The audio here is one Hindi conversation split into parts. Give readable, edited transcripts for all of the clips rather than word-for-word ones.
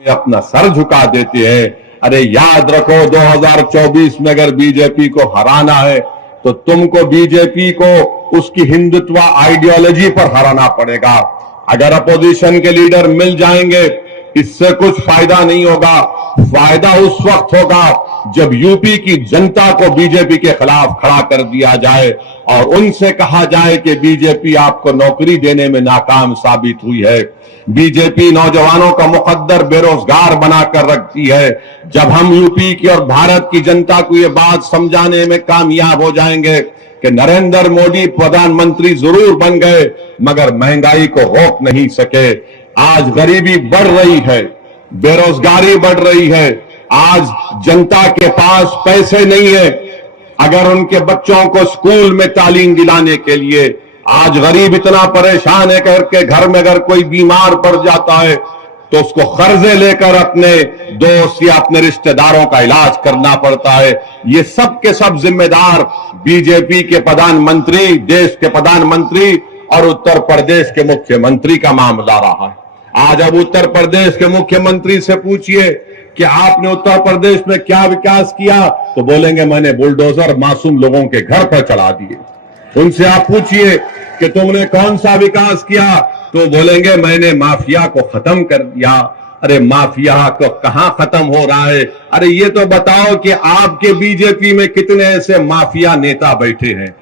अपना सर झुका देते हैं। अरे याद रखो 2024 में अगर बीजेपी को हराना है तो तुमको बीजेपी को उसकी हिंदुत्व आइडियोलॉजी पर हराना पड़ेगा। अगर अपोजिशन के लीडर मिल जाएंगे इससे कुछ फायदा नहीं होगा। फायदा उस वक्त होगा जब यूपी की जनता को बीजेपी के खिलाफ खड़ा कर दिया जाए और उनसे कहा जाए कि बीजेपी आपको नौकरी देने में नाकाम साबित हुई है। बीजेपी नौजवानों का मुकद्दर बेरोजगार बनाकर रखती है। जब हम यूपी की और भारत की जनता को यह बात समझाने में कामयाब हो जाएंगे कि नरेंद्र मोदी प्रधानमंत्री जरूर बन गए मगर महंगाई को रोक नहीं सके। आज गरीबी बढ़ रही है, बेरोजगारी बढ़ रही है, आज जनता के पास पैसे नहीं है अगर उनके बच्चों को स्कूल में तालीम दिलाने के लिए। आज गरीब इतना परेशान है करके घर में अगर कोई बीमार पड़ जाता है तो उसको कर्जे लेकर अपने दोस्त या अपने रिश्तेदारों का इलाज करना पड़ता है। ये सब के सब जिम्मेदार बीजेपी के प्रधानमंत्री, देश के प्रधानमंत्री और उत्तर प्रदेश के मुख्यमंत्री का मामला रहा है। आज अब उत्तर प्रदेश के मुख्यमंत्री से पूछिए कि आपने उत्तर प्रदेश में क्या विकास किया तो बोलेंगे मैंने बुलडोजर मासूम लोगों के घर पर चढ़ा दिए। उनसे आप पूछिए कि तुमने कौन सा विकास किया तो बोलेंगे मैंने माफिया को खत्म कर दिया। अरे माफिया को कहां खत्म हो रहा है? अरे ये तो बताओ कि आपके बीजेपी में कितने ऐसे माफिया नेता बैठे हैं,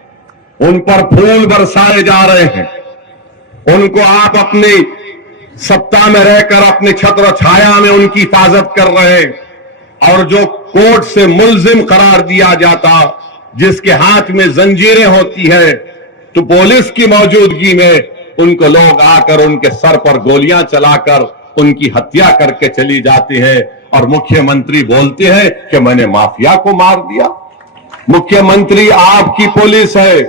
उन पर फूल बरसाए जा रहे हैं, उनको आप अपनी सत्ता में रहकर अपने छत्र छाया में उनकी हिफाजत कर रहे हैं। और जो कोर्ट से मुल्जिम करार दिया जाता, जिसके हाथ में जंजीरें होती है, तो पुलिस की मौजूदगी में उनको लोग आकर उनके सर पर गोलियां चलाकर उनकी हत्या करके चली जाती है और मुख्यमंत्री बोलते हैं कि मैंने माफिया को मार दिया। मुख्यमंत्री आपकी पुलिस है,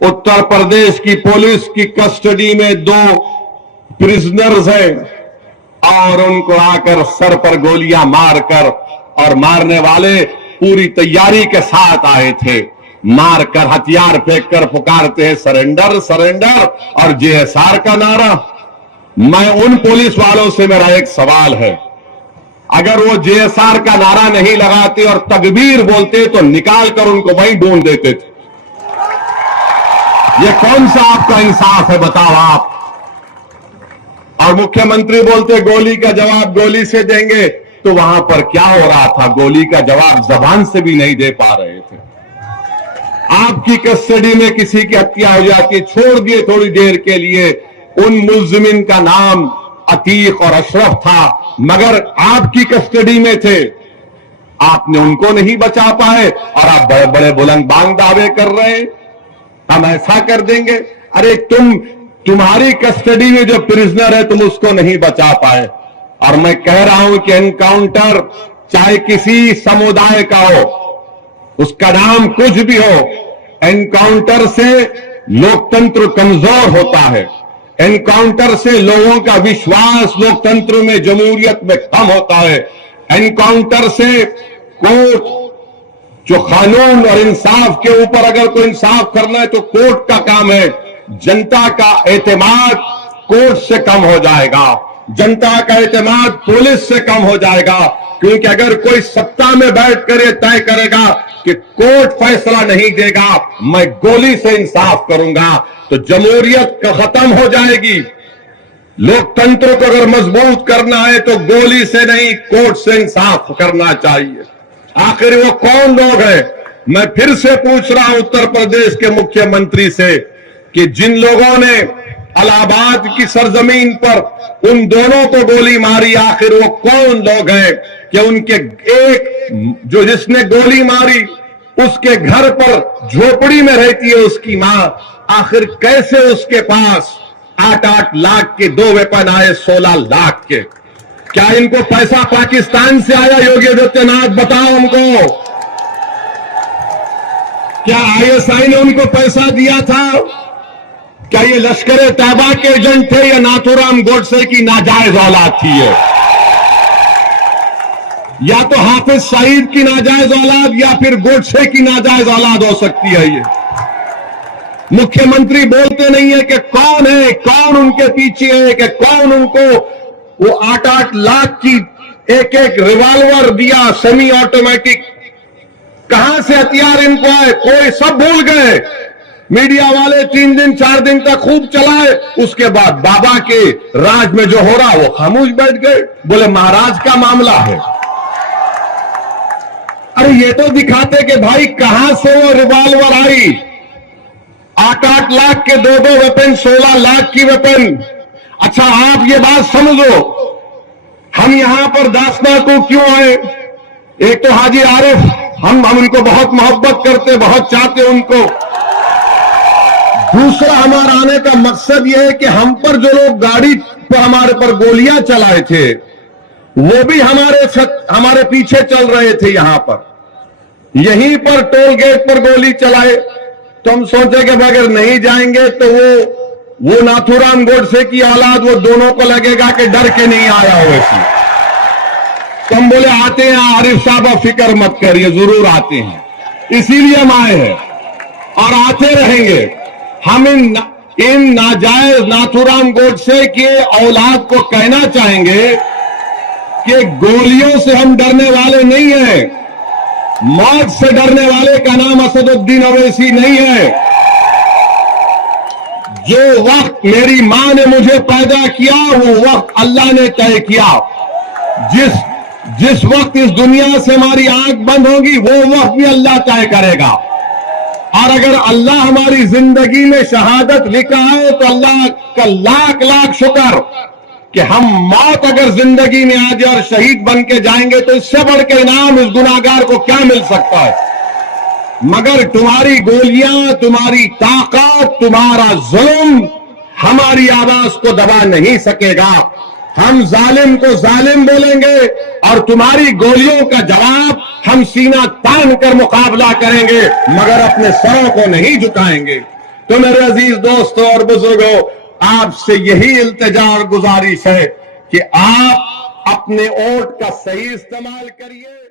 उत्तर प्रदेश की पुलिस की कस्टडी में 2 प्रिजनर्स हैं और उनको आकर सर पर गोलियां मारकर, और मारने वाले पूरी तैयारी के साथ आए थे, मारकर हथियार फेंककर पुकारते हैं सरेंडर सरेंडर और जेएसआर का नारा। मैं उन पुलिस वालों से मेरा एक सवाल है, अगर वो जेएसआर का नारा नहीं लगाते और तकबीर बोलते तो निकाल कर उनको वहीं ढूंढ देते थे। ये कौन सा आपका इंसाफ है बताओ आप? और मुख्यमंत्री बोलते गोली का जवाब गोली से देंगे, तो वहां पर क्या हो रहा था? गोली का जवाब जबान से भी नहीं दे पा रहे थे। आपकी कस्टडी में किसी की हत्या हो जाती, छोड़ दिए थोड़ी देर के लिए, उन मुल्जिमिन का नाम अतीक और अशरफ था मगर आपकी कस्टडी में थे, आपने उनको नहीं बचा पाए और आप बड़े बड़े बुलंदबांग दावे कर रहे हैं हम ऐसा कर देंगे। अरे तुम्हारी कस्टडी में जो प्रिजनर है तुम उसको नहीं बचा पाए। और मैं कह रहा हूं कि एनकाउंटर चाहे किसी समुदाय का हो, उसका नाम कुछ भी हो, एनकाउंटर से लोकतंत्र कमजोर होता है। एनकाउंटर से लोगों का विश्वास लोकतंत्र में, जमहूरियत में कम होता है। एनकाउंटर से कोर्ट जो कानून और इंसाफ के ऊपर अगर कोई इंसाफ करना है तो कोर्ट का काम है। जनता का एतमाद कोर्ट से कम हो जाएगा, जनता का एतमाद पुलिस से कम हो जाएगा, क्योंकि अगर कोई सत्ता में बैठकर ये तय करेगा कि कोर्ट फैसला नहीं देगा, मैं गोली से इंसाफ करूंगा, तो जमहूरियत खत्म हो जाएगी। लोकतंत्र को अगर मजबूत करना है तो गोली से नहीं, कोर्ट से इंसाफ करना चाहिए। आखिर वो कौन लोग हैं? मैं फिर से पूछ रहा हूं उत्तर प्रदेश के मुख्यमंत्री से कि जिन लोगों ने इलाहाबाद की सरजमीन पर उन दोनों को गोली मारी, आखिर वो कौन लोग हैं कि उनके एक जो जिसने गोली मारी उसके घर पर झोपड़ी में रहती है उसकी मां, आखिर कैसे उसके पास 8-8 लाख के 2 वेपन आए 16 लाख के? क्या इनको पैसा पाकिस्तान से आया? योगी आदित्यनाथ बताओ हमको, क्या आईएसआई ने उनको पैसा दिया था? क्या ये लश्कर तैयबा के एजेंट थे या नाथूराम गोडसे की नाजायज औलाद थी? ये या तो हाफिज सईद की नाजायज औलाद या फिर गोडसे की नाजायज औलाद हो सकती है। ये मुख्यमंत्री बोलते नहीं है कि कौन है, कौन उनके पीछे है, कि कौन उनको वो 8-8 लाख की एक एक रिवॉल्वर दिया, सेमी ऑटोमेटिक। कहां से हथियार इनको आए, कोई सब भूल गए। मीडिया वाले 3 दिन 4 दिन तक खूब चलाए, उसके बाद बाबा के राज में जो हो रहा वो खामोश बैठ गए, बोले महाराज का मामला है। अरे ये तो दिखाते कि भाई कहां से वो रिवॉल्वर आई। 8-8 लाख के 2-2 वेपन, 16 लाख की वेपन। अच्छा आप ये बात समझो, हम यहां पर दासना को क्यों आए? एक तो हाजी आरिफ, हम उनको बहुत मोहब्बत करते, बहुत चाहते उनको। दूसरा हमारा आने का मकसद यह है कि हम पर जो लोग गाड़ी पर हमारे पर गोलियां चलाए थे, वो भी हमारे पीछे चल रहे थे। यहां पर यहीं पर टोल गेट पर गोली चलाए, तो हम सोचे कि अगर नहीं जाएंगे तो वो नाथूराम गोडसे की औलाद, वो दोनों को लगेगा कि डर के नहीं आया हो ऐसी। तो हम बोले आते हैं आरिफ साहब, आप फिक्र मत करिए, जरूर आते हैं, इसीलिए हम आए हैं और आते रहेंगे। हम इन नाजायज नाथूराम गोडसे के औलाद को कहना चाहेंगे कि गोलियों से हम डरने वाले नहीं हैं, मौत से डरने वाले का नाम असदुद्दीन अवैसी नहीं है। जो वक्त मेरी मां ने मुझे पैदा किया, वो वक्त अल्लाह ने तय किया। जिस वक्त इस दुनिया से हमारी आंख बंद होगी, वो वक्त भी अल्लाह तय करेगा। और अगर अल्लाह हमारी जिंदगी में शहादत लिखा है, तो अल्लाह का लाख लाख शुक्र कि हम मौत अगर जिंदगी में आ जाए और शहीद बन के जाएंगे, तो इससे बढ़ के इनाम इस गुनाहगार को क्या मिल सकता है? मगर तुम्हारी गोलियां, तुम्हारी ताकत, तुम्हारा जुल्म हमारी आवाज को दबा नहीं सकेगा। हम जालिम को जालिम बोलेंगे और तुम्हारी गोलियों का जवाब हम सीना तान कर मुकाबला करेंगे, मगर अपने सरों को नहीं झुकाएंगे। तो मेरे अजीज दोस्तों और बुजुर्गों, आपसे यही इल्तिजा और गुजारिश है कि आप अपने वोट का सही इस्तेमाल करिए।